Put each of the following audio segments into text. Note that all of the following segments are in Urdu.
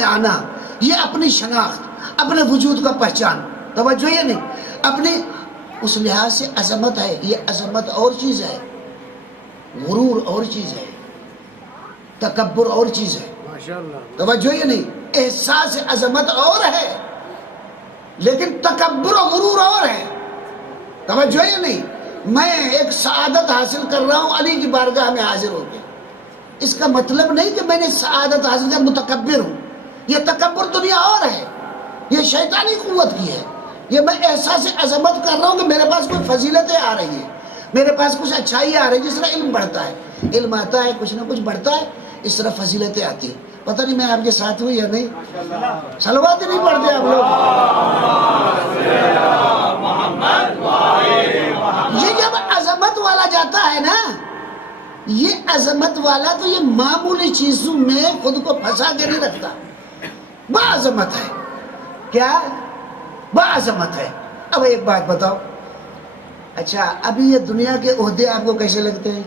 میں آنا، یہ اپنی شناخت، اپنے وجود کا پہچان، توجہ یہ نہیں، اپنی اس لحاظ سے عظمت ہے. یہ عظمت اور چیز ہے، غرور اور چیز ہے، تکبر اور چیز ہے. توجہ یہ نہیں، احساس عظمت اور ہے لیکن تکبر و غرور اور ہے. توجہ یہ نہیں، میں ایک سعادت حاصل کر رہا ہوں علی کی بارگاہ میں حاضر ہو کے، اس کا مطلب نہیں کہ میں نے سعادت حاصل کر متکبر ہوں. یہ تکبر دنیا اور ہے، یہ شیطانی قوت کی ہے. یہ میں احساس عظمت کر رہا ہوں کہ میرے پاس کوئی فضیلتیں آ رہی ہیں، میرے پاس کچھ اچھائی آ رہی ہے. جس طرح علم بڑھتا ہے، علم آتا ہے، کچھ نہ کچھ بڑھتا ہے، اس طرح فضیلتیں آتی ہیں. پتہ نہیں میں آپ کے ساتھ ہوں یا نہیں، صلوات نہیں پڑھتے آپ لوگ. یہ جب عظمت والا جاتا ہے نا، یہ عظمت والا تو یہ معمولی چیزوں میں خود کو پھنسا کے نہیں رکھتا. بڑا عظمت ہے، کیا بڑا عظمت ہے. اب ایک بات بتاؤ، اچھا ابھی یہ دنیا کے عہدے آپ کو کیسے لگتے ہیں؟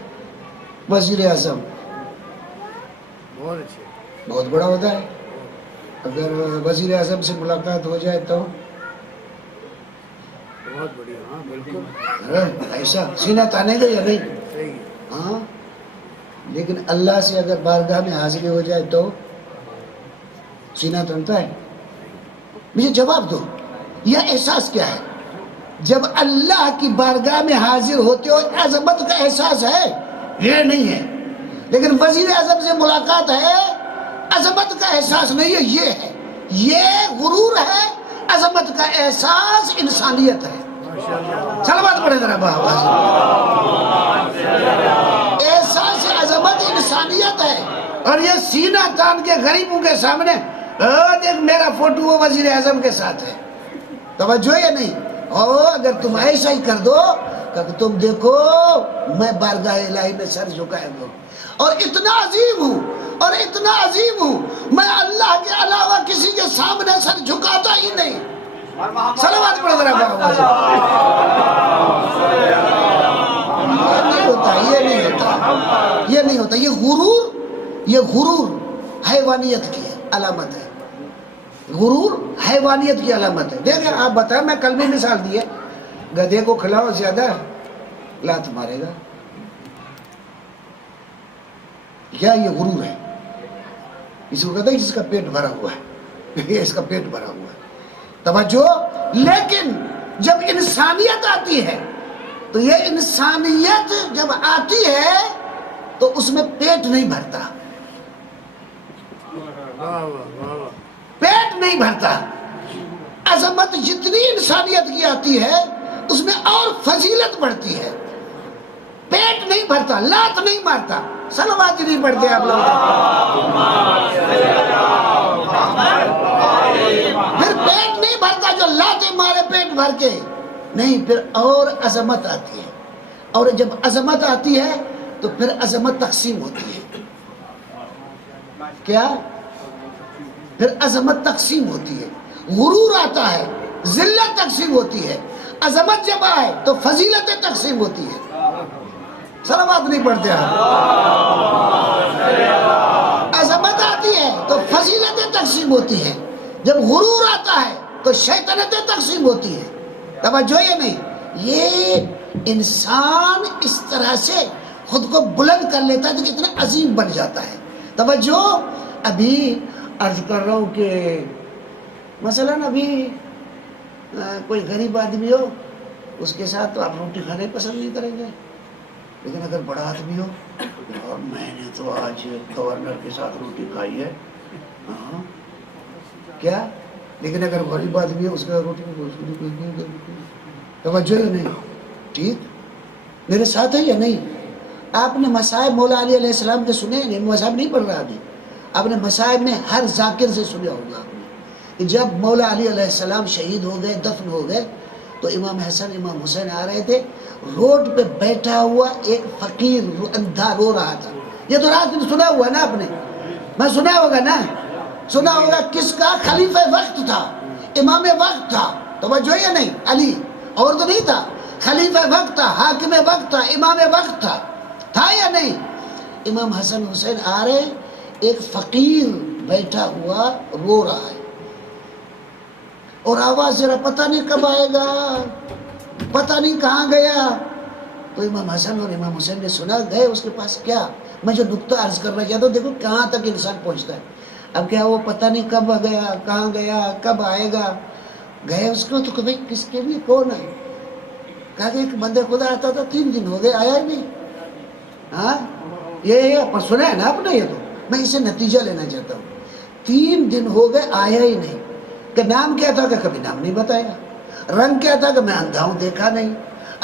وزیر اعظم بہت بڑا عہدہ ہے. اگر وزیر اعظم سے ملاقات ہو جائے تو بہت بڑھیا. ہاں بالکل ایسا سینہ تانے گا یا نہیں؟ ہاں. لیکن اللہ سے اگر بارگاہ میں حاضری ہو جائے تو سینہ تنتا ہے؟ مجھے جواب دو، یہ احساس کیا ہے؟ جب اللہ کی بارگاہ میں حاضر ہوتے ہو عظمت کا احساس ہے؟ یہ نہیں ہے. لیکن وزیر اعظم سے ملاقات ہے، عظمت کا احساس نہیں ہے، یہ ہے. یہ غرور ہے، عظمت کا احساس انسانیت ہے. صلوات پڑھے ذرا بابا. احساس عظمت انسانیت ہے. اور یہ سینہ تان کے غریبوں کے سامنے دیکھ میرا فوٹو وہ وزیر اعظم کے ساتھ ہے. توجہ یہ نہیں. اور اگر تم ایسا ہی کر دو کہ تم دیکھو میں بارگاہ الہی میں سر جھکائے ہوں اور اتنا عظیم ہوں اور اتنا عظیم ہوں، میں اللہ کے علاوہ کسی کے سامنے سر جھکاتا ہی نہیں. صلوات پڑھ ذرا بابا. یہ نہیں ہوتا، یہ نہیں ہوتا، یہ نہیں ہوتا. یہ غرور حیوانیت کی علامت ہے. غرور حیوانیت کی علامت ہے. دیکھیں آپ بتائیں، میں کل بھی مثال دی ہے، گدھے کو کھلاؤ زیادہ لات مارے گا. کیا یہ غرور ہے؟ اس کو کہتے ہیں جس کا پیٹ بھرا ہوا ہے، اس کا پیٹ بھرا ہوا ہے. توجہ. لیکن جب انسانیت آتی ہے تو یہ انسانیت جب آتی ہے تو اس میں پیٹ نہیں بھرتا، پیٹ نہیں بھرتا. عظمت جتنی انسانیت کی آتی ہے اس میں اور فضیلت بڑھتی ہے. پیٹ نہیں بھرتا، لات نہیں مارتا. صلوات نہیں پڑھتے آپ لوگ. پھر پیٹ نہیں بھرتا جو لاتے مارے پیٹ بھر کے نہیں. پھر اور عظمت آتی ہے، اور جب عظمت آتی ہے تو پھر عظمت تقسیم ہوتی ہے. کیا؟ پھر عظمت تقسیم ہوتی ہے. غرور آتا ہے، ذلت تقسیم ہوتی ہے. عظمت جب آئے تو فضیلتیں تقسیم ہوتی ہے. صلوات نہیں پڑھتے آپ. عظمت آتی ہے تو فضیلتیں تقسیم ہوتی ہیں. جب غرور آتا ہے تو شیطنتیں تقسیم ہوتی ہیں. توجہ یہ نہیں. یہ انسان اس طرح سے خود کو بلند کر لیتا ہے تو کتنا عظیم بن جاتا ہے. توجہ. ابھی عرض کر رہا ہوں کہ مثلاً ابھی کوئی غریب آدمی ہو، اس کے ساتھ تو آپ روٹی کھانے پسند نہیں کریں گے. لیکن اگر بڑا آدمی ہو، اور میں نے تو آج گورنر کے ساتھ روٹی کھائی ہے، ہاں کیا. لیکن اگر غریب آدمی ہے، اس کا روٹی توجہ ہی نہیں. ٹھیک میرے ساتھ ہے یا نہیں؟ آپ نے مصائب مولا علی علیہ السلام کے سنے ہیں؟ مصائب نہیں پڑھ رہا ابھی. آپ نے مصائب میں ہر ذاکر سے سنا ہوگا آپ نے کہ جب مولا علی علیہ السلام شہید ہو گئے، دفن ہو گئے، تو امام حسن امام حسین آ رہے تھے. روڈ پہ بیٹھا ہوا ایک فقیر اندھا رو رہا تھا. یہ تو رات میں سنا ہوا نا آپ نے، میں سنا ہوگا نا، سنا ہوگا. کس کا؟ خلیفہ وقت تھا، امام وقت تھا. توجہ یہ نہیں، علی اور تو نہیں تھا. خلیفہ وقت تھا، حاکم وقت تھا، امام وقت تھا. تھا یا نہیں؟ امام حسن حسین آ رہے، ایک فقیر بیٹھا ہوا رو رہا ہے اور آواز ذرا پتہ نہیں کب آئے گا، پتہ نہیں کہاں گیا. تو امام حسن اور امام حسین نے سنا، گئے اس کے پاس. کیا میں جو نقطہ عرض کرنا چاہتا ہوں، دیکھو کہاں تک انسان پہنچتا ہے. اب کیا وہ پتہ نہیں کب گیا، کہاں گیا، کب آئے گا. گئے اس کو تو کہ بھائی کس کے لیے، کون ہے؟ کہا کہ ایک بندے خدا آتا تھا، 3 دن ہو گئے آیا ہی نہیں. ہاں یہ پر سنا ہے نا آپ نے، یہ تو میں اسے نتیجہ لینا چاہتا ہوں. 3 دن ہو گئے آیا ہی نہیں. کہ نام کیا تھا؟ کہ کبھی نام نہیں بتایا. رنگ کیا تھا؟ کہ میں اندھا ہوں، دیکھا نہیں.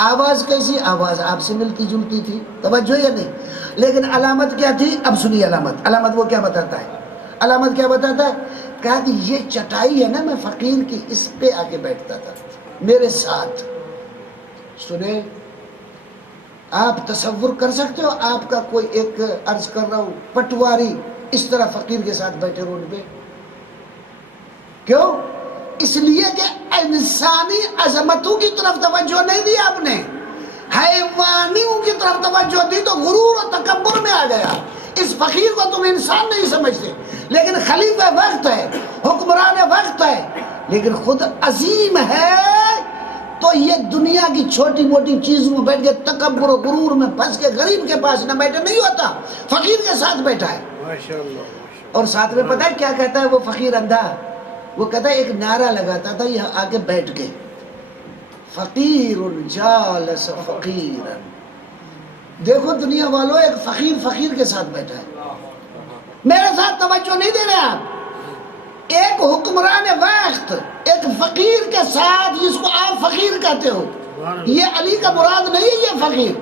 آواز کیسی؟ آواز آپ سے ملتی جلتی تھی. توجہ یا نہیں؟ لیکن علامت کیا تھی؟ اب سنیے علامت. علامت وہ کیا بتاتا ہے؟ علامت کیا بتاتا ہے؟ کہا کہ یہ چٹائی ہے نا میں فقیر کی، اس پہ آ کے بیٹھتا تھا میرے ساتھ. سنیں، آپ تصور کر سکتے ہو آپ کا کوئی ایک، عرض کر رہا ہوں، پٹواری اس طرح فقیر کے ساتھ بیٹھے روڈ پہ؟ کیوں؟ اس لیے کہ انسانی عظمتوں کی طرف توجہ نہیں دی آپ نے، حیوانیوں کی طرف توجہ دی تو غرور و تکبر میں آ گیا. اس فقیر کو تم انسان نہیں سمجھتے، لیکن خلیفہ وقت ہے، حکمران وقت ہے، لیکن خود عظیم ہے. تو یہ دنیا کی چھوٹی موٹی چیزوں میں بیٹھ کے تکبر و غرور میں پھنس کے غریب کے پاس نہ بیٹھے نہیں ہوتا، فقیر کے ساتھ بیٹھا ہے. اور ساتھ میں پتہ ہے کیا کہتا ہے وہ فقیر اندھا؟ وہ کہتا ہے ایک نعرہ لگاتا تھا یہاں آ کے بیٹھ کے، فقیر جالس فقیرا. دیکھو دنیا والوں، ایک فقیر فقیر کے ساتھ بیٹھا ہے. میرے ساتھ توجہ نہیں دے رہے آپ. ایک حکمران وقت ایک فقیر کے ساتھ، جس کو آپ فقیر کہتے ہو، یہ علی کا مراد نہیں ہے. یہ فقیر،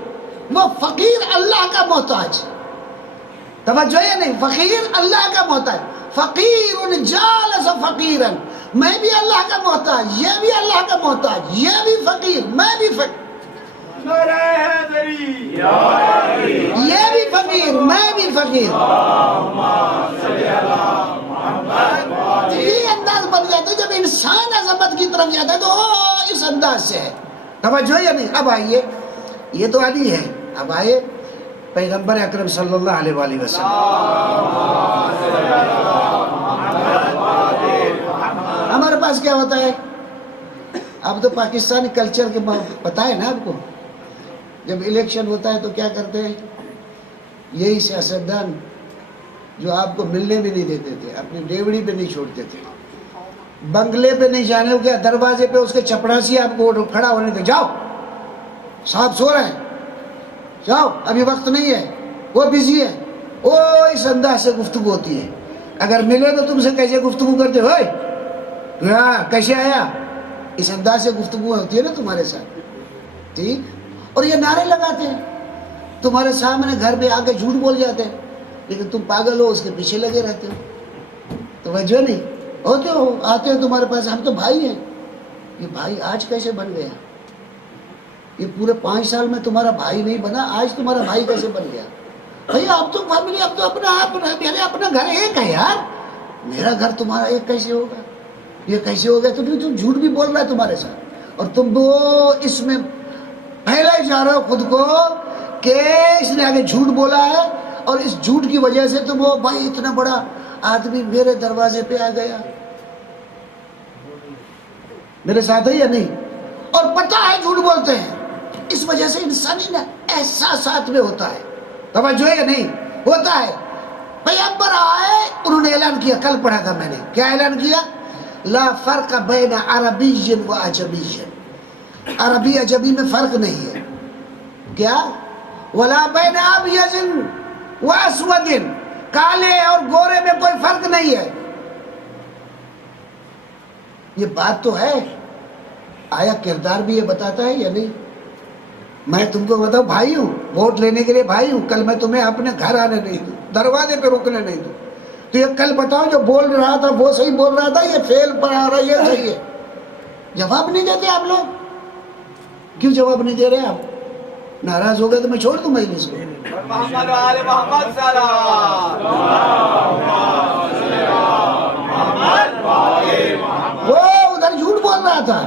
وہ فقیر اللہ کا محتاج. توجہ ہے نہیں؟ فقیر اللہ کا محتاج. فقیر جالس فقیرا، میں بھی اللہ کا محتاج، یہ بھی اللہ کا محتاج، یہ بھی فقیر، میں بھی فقیر. یہ بھی فقیر، میں بھی فقیر. یہ انداز بن جاتا ہے جب انسان عظمت کی طرف جاتا ہے تو اس انداز سے ہے. توجہ یا نہیں؟ اب آئیے، یہ تو علی ہے. اب آئے پیغمبر اکرم صلی اللہ علیہ وآلہ وسلم. ہمارے پاس کیا ہوتا ہے؟ اب تو پاکستانی کلچر کے پتہ ہے نا آپ کو، جب الیکشن ہوتا ہے تو کیا کرتے ہیں؟ یہی سیاستدان جو آپ کو ملنے بھی نہیں دیتے تھے، اپنی ڈیوڑی پہ نہیں چھوڑتے تھے، بنگلے پہ نہیں جانے کو، دروازے پہ اس کے چپڑاسی آپ کو کھڑا ہونے دے، جاؤ صاحب سو رہے ہیں، جاؤ ابھی وقت نہیں ہے، وہ بزی ہے. او اس انداز سے گفتگو ہوتی ہے. اگر ملے تو تم سے کیسے گفتگو کرتے ہوئے، کیسے آیا، اس انداز سے گفتگو ہوتی ہے نا تمہارے ساتھ. ٹھیک. اور یہ نعرے لگاتے ہیں تمہارے سامنے، گھر پہ آ کے جھوٹ بول جاتے ہیں، لیکن تم پاگل ہو، اس کے پیچھے لگے رہتے ہو. توجہ نہیں؟ ہوتے ہو، آتے ہو تمہارے پاس، ہم تو بھائی ہیں. یہ بھائی آج کیسے بن گیا؟ یہ پورے 5 سال میں تمہارا بھائی نہیں بنا، آج تمہارا بھائی کیسے بن گیا؟ بھائی اب تو فیملی، اب تو اپنا گھر ایک ہے یار. میرا گھر تمہارا ایک کیسے ہوگا؟ یہ کیسے ہوگا؟ تم جھوٹ بھی بول رہا ہے تمہارے ساتھ، اور تم وہ اس میں پھیلائے جا رہے ہو خود کو کہ اس نے آگے جھوٹ بولا ہے، اور اس جھوٹ کی وجہ سے تم وہ بھائی اتنا بڑا آدمی میرے دروازے پہ آ گیا. میرے ساتھ ہے یا نہیں؟ اور پتہ ہے جھوٹ بولتے ہیں. اس وجہ سے انسانی نا احساسات میں ہوتا ہے. توجہ ہے یا نہیں؟ ہوتا ہے. پیغمبر آئے، انہوں نے اعلان کیا، کل پڑھا تھا میں نے، کیا اعلان کیا؟ لا فرق بین عربی و عجمی. عربی عجمی میں فرق نہیں ہے. کیا؟ ولا بین ابیض و اسود، کالے اور گورے میں کوئی فرق نہیں ہے. یہ بات تو ہے. آیا کردار بھی یہ بتاتا ہے یا نہیں؟ میں تم کو بتاؤں بھائی ہوں، ووٹ لینے کے لیے بھائی ہوں، کل میں تمہیں اپنے گھر آنے نہیں دوں، دروازے پہ رکنے نہیں دوں. تو یہ کل بتاؤ جو بول رہا تھا وہ صحیح بول رہا تھا، یہ فیل پر آ رہا ہے، یہ صحیح ہے. جواب نہیں دیتے آپ لوگ. کیوں جواب نہیں دے رہے آپ؟ ناراض ہو گئے تو میں چھوڑ دوں مجلس کو. محمد آل محمد سلام. وہ ادھر جھوٹ بول رہا تھا.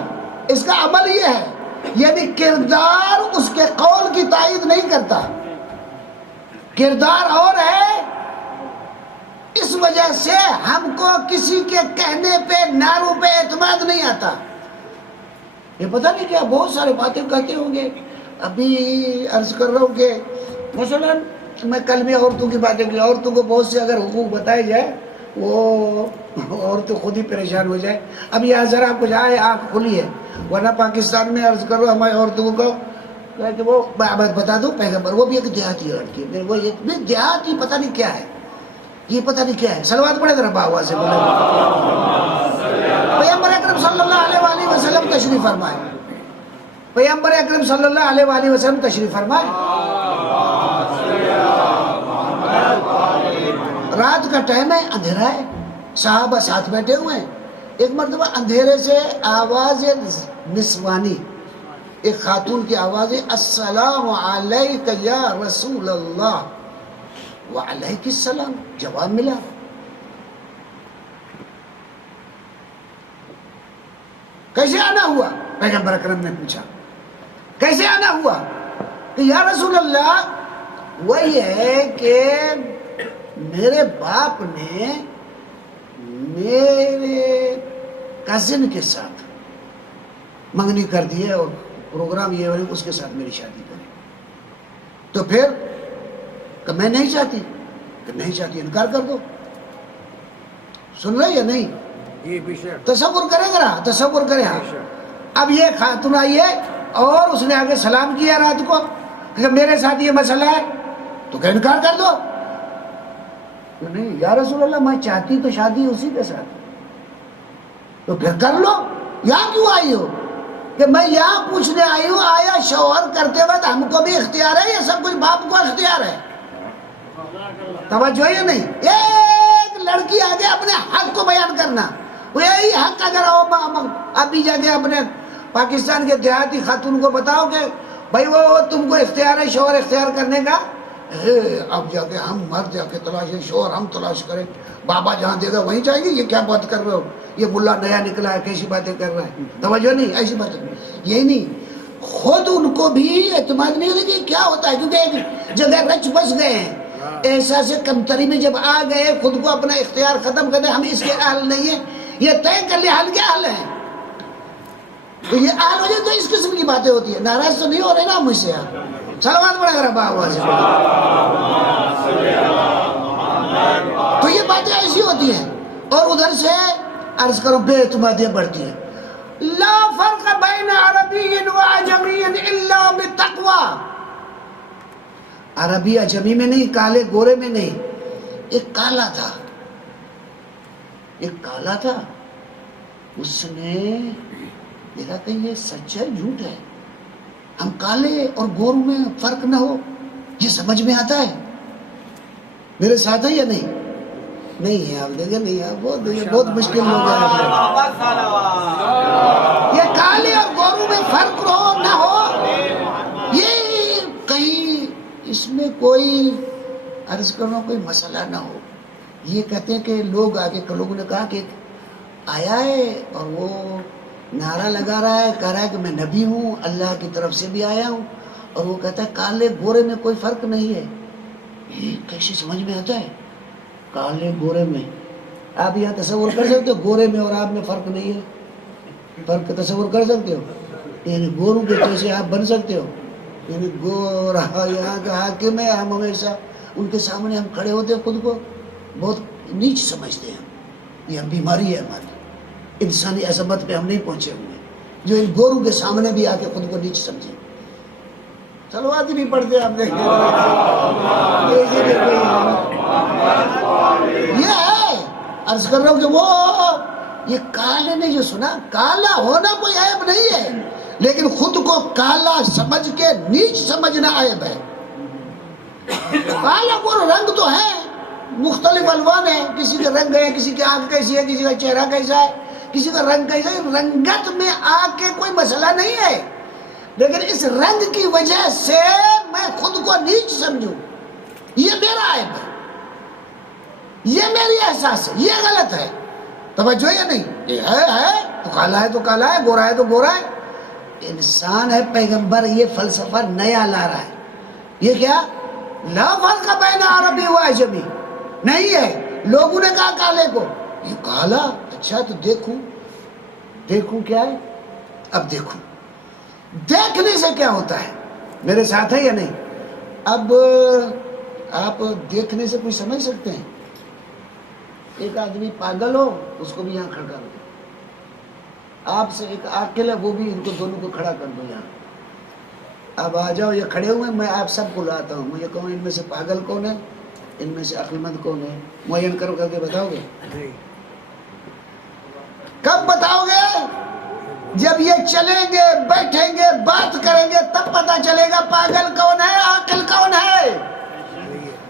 اس کا عمل یہ ہے، یعنی کردار اس کے قول کی تائید نہیں کرتا. کردار اور ہے، اس وجہ سے ہم کو کسی کے کہنے پہ نعروں پہ اعتماد نہیں آتا. یہ پتہ نہیں کیا بہت سارے باتیں کہتے ہوں گے. ابھی عرض کر رہا ہوں کہ مثلا میں کل بھی عورتوں کی باتیں کی. عورتوں کو بہت سے اگر حقوق بتائے جائے وہ عورتیں خود ہی پریشان ہو جائے. اب یہاں ذرا کچھ آئے آنکھ کھلی ہے، ورنہ پاکستان میں عرض کرو ہماری عورتوں کو کہ وہ بتا دوں پیغمبر، وہ بھی ایک دیہاتی لڑکی ہے، وہ ایک بھی دیہاتی پتہ نہیں کیا ہے، یہ پتہ نہیں کیا ہے. صلوات پڑھے ذرا باوا سے بولے. پیغمبر اکرم صلی اللہ علیہ وآلہ وسلم تشریف فرمائے. پیغمبر اکرم صلی اللہ علیہ وآلہ وسلم تشریف فرمائے. رات کا ٹائم ہے، اندھیرا ہے، صحابہ ساتھ بیٹھے ہوئے ہیں. ایک مرتبہ اندھیرے سے آواز نسوانی، ایک خاتون کی آواز ہے، السلام علیک یا رسول اللہ. وعلیک السلام، جواب ملا. کیسے آنا ہوا؟ پیغمبر اکرم نے پوچھا کیسے آنا ہوا؟ کہ یا رسول اللہ وہی ہے کہ میرے باپ نے میرے کزن کے ساتھ منگنی کر دی ہے اور پروگرام یہ ہے اس کے ساتھ میری شادی کرے. تو پھر کہ میں نہیں چاہتی، کہ نہیں چاہتی انکار کر دو. سن رہے یا نہیں؟ تصور کرے گا، تصور کرے. ہاں اب یہ خاتون آئی ہے اور اس نے آگے سلام کیا رات کو کہ میرے ساتھ یہ مسئلہ ہے، تو کہ انکار کر دو. نہیں یا رسول اللہ میں چاہتی تو شادی اسی کے ساتھ. تو پھر کر لو. یہاں کیوں آئی ہو؟ کہ میں یہاں پوچھنے آئی ہوں آیا شوہر کرتے وقت ہم کو بھی اختیار ہے، یہ سب کچھ باپ کو اختیار ہے. توجہ ہے نہیں؟ ایک لڑکی آگے اپنے حق کو بیان کرنا، وہ یہی حق اگر ابھی جا کے اپنے پاکستان کے دیہاتی خاتون کو بتاؤ کہ بھائی وہ تم کو اختیار ہے شوہر اختیار کرنے کا، اب جا کے ہم مرد جا کے تلاش ہے شوہر ہم تلاش کریں، بابا جہاں دے گا وہیں جائیں گے. یہ کیا بات کر رہے ہو؟ یہ ملا نیا نکلا ہے، کیسی باتیں کر رہا ہے؟ توجہ نہیں، ایسی بات یہی نہیں. خود ان کو بھی اعتماد نہیں ہوتا کہ کیا ہوتا ہے، کیونکہ ایک جگہ رچ بس گئے ہیں. احساس کمتری میں جب آ گئے خود کو اپنا اختیار ختم کر دے، ہم اس کے اہل نہیں ہیں. یہ طے کر لیا حل کے اہل ہیں، تو یہ اہل ہو جائے تو اس قسم کی باتیں ہوتی ہیں. ناراض تو نہیں ہو رہے نا مجھ سے؟ صلوات پڑھا کر آواز سے. تو یہ باتیں ایسی ہوتی ہیں. اور ادھر سے عرض کرو بے اعتمادیاں بڑھتی ہیں. لا فرق بین عربی و عجمی الا بالتقوی. عربی عجمی میں نہیں، کالے گورے میں نہیں. ایک کالا تھا، ایک کالا تھا، اس نے دیکھا کہ یہ سچ ہے جھوٹ ہے. ہم کالے اور گوروں میں فرق نہ ہو، یہ سمجھ میں آتا ہے. میرے ساتھ ہے یا نہیں؟ نہیں ہے. آپ دیکھیں نہیں ہے، بہت مشکل ہو گیا ہے. یہ کالے اور گوروں میں فرق ہو نہ ہو، یہ کہیں اس میں کوئی عرض کرنا کوئی مسئلہ نہ ہو. یہ کہتے ہیں کہ لوگ آگے لوگوں نے کہا کہ آیا ہے اور وہ نعرہ لگا رہا ہے، کہہ رہا ہے کہ میں نبی ہوں، اللہ کی طرف سے بھی آیا ہوں، اور وہ کہتا ہے کالے گورے میں کوئی فرق نہیں ہے. یہ کیسے سمجھ میں آتا ہے کالے گورے میں؟ آپ یہاں تصور کر سکتے ہو گورے میں اور آپ میں فرق نہیں ہے؟ فرق تصور کر سکتے ہو؟ یعنی گوروں کے کیسے آپ بن سکتے ہو؟ یعنی گورا یہاں کا حاکم ہے، ہم ہمیشہ ان کے سامنے ہم کھڑے ہوتے ہیں خود کو بہت نیچ سمجھتے ہیں. یہ ہم بیماری ہے ہماری، انسانی عظمت پہ ہم نہیں پہنچے ہوئے جو ان گوروں کے سامنے بھی آ کے خود کو نیچ سمجھیں. صلوات ہی نہیں پڑھتے آپ دیکھیں. یہ ہے عرض کر رہا ہوں کہ وہ یہ کالے نے جو سنا، کالا ہونا کوئی عیب نہیں ہے، لیکن خود کو کالا سمجھ کے نیچ سمجھنا عیب ہے. کالا کو رنگ تو ہے، مختلف الوان ہے، کسی کے رنگ ہے، کسی کی آنکھ کیسی ہے، کسی کا چہرہ کیسا ہے، کسی کا رنگ کیسا ہے. رنگت میں آ کے کوئی مسئلہ نہیں ہے، لیکن اس رنگ کی وجہ سے میں خود کو نیچ سمجھوں، یہ میرا عیب ہے، یہ میری احساس ہے، یہ غلط ہے. توجہ یا نہیں؟ یہ ہے تو کالا ہے تو کالا ہے، گورا ہے تو گورا ہے. انسان ہے. پیغمبر یہ فلسفہ نیا لا رہا ہے. یہ کیا؟ لا فرق بین عربی و عجمی نہیں ہے. لوگوں نے کہا کالے کو، یہ کالا، اچھا تو دیکھوں، دیکھوں کیا ہے؟ اب دیکھوں، دیکھنے سے کیا ہوتا ہے؟ میرے ساتھ ہے یا نہیں؟ اب آپ دیکھنے سے کوئی سمجھ سکتے ہیں؟ ایک آدمی پاگل ہو، اس کو بھی یہاں کھڑا کر دو، آپ سے ایک عاقل ہے، وہ بھی ان کو دونوں کو کھڑا کر دو یہاں، اب آ جاؤ، یہ کھڑے ہوئے، میں آپ سب کو لاتا ہوں، میں یہ کہوں ان میں سے پاگل کون ہے، ان میں سے عقل مند کون ہے، معین کر کے بتاؤ گے؟ نہیں کب بتاؤ گے؟ جب یہ چلیں گے، بیٹھیں گے، بات کریں گے، تب پتا چلے گا پاگل کون ہے، عاقل کون ہے۔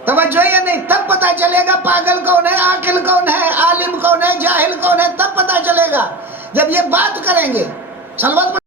توجہ یا نہیں؟ تب پتا چلے گا پاگل کون ہے، عاقل کون ہے، عالم کون ہے، جاہل کون ہے، تب پتا چلے گا جب یہ بات کریں گے۔ صلوات